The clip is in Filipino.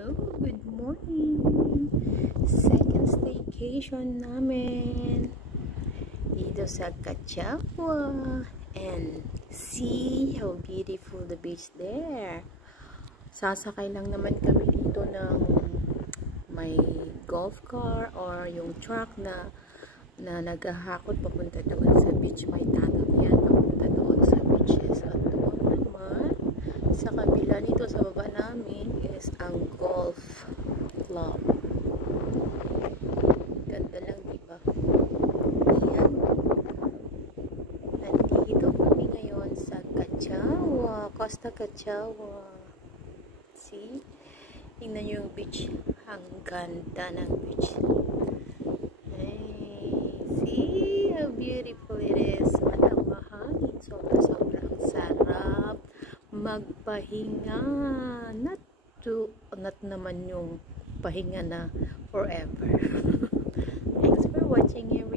Hello, good morning. Second staycation namin dito sa Cachagua. And see how beautiful the beach there. Sasakay lang naman kami dito ng may golf car or yung truck na naghahakot papunta doon sa beach. May tunnel yan papunta doon sa beaches. At doon naman sa kabila nito sa baba namin is ang golf club. Ganda lang, diba? Ayan. Nandito kami ngayon sa Cachagua, Costa Cachagua. See? Tingnan nyo yung beach. Ang ganda ng beach. Hey, see how beautiful it is. At ang mahangin. Sobrang sarap magpahinga. Not naman yung pahinga na forever. Thanks for watching, everyone.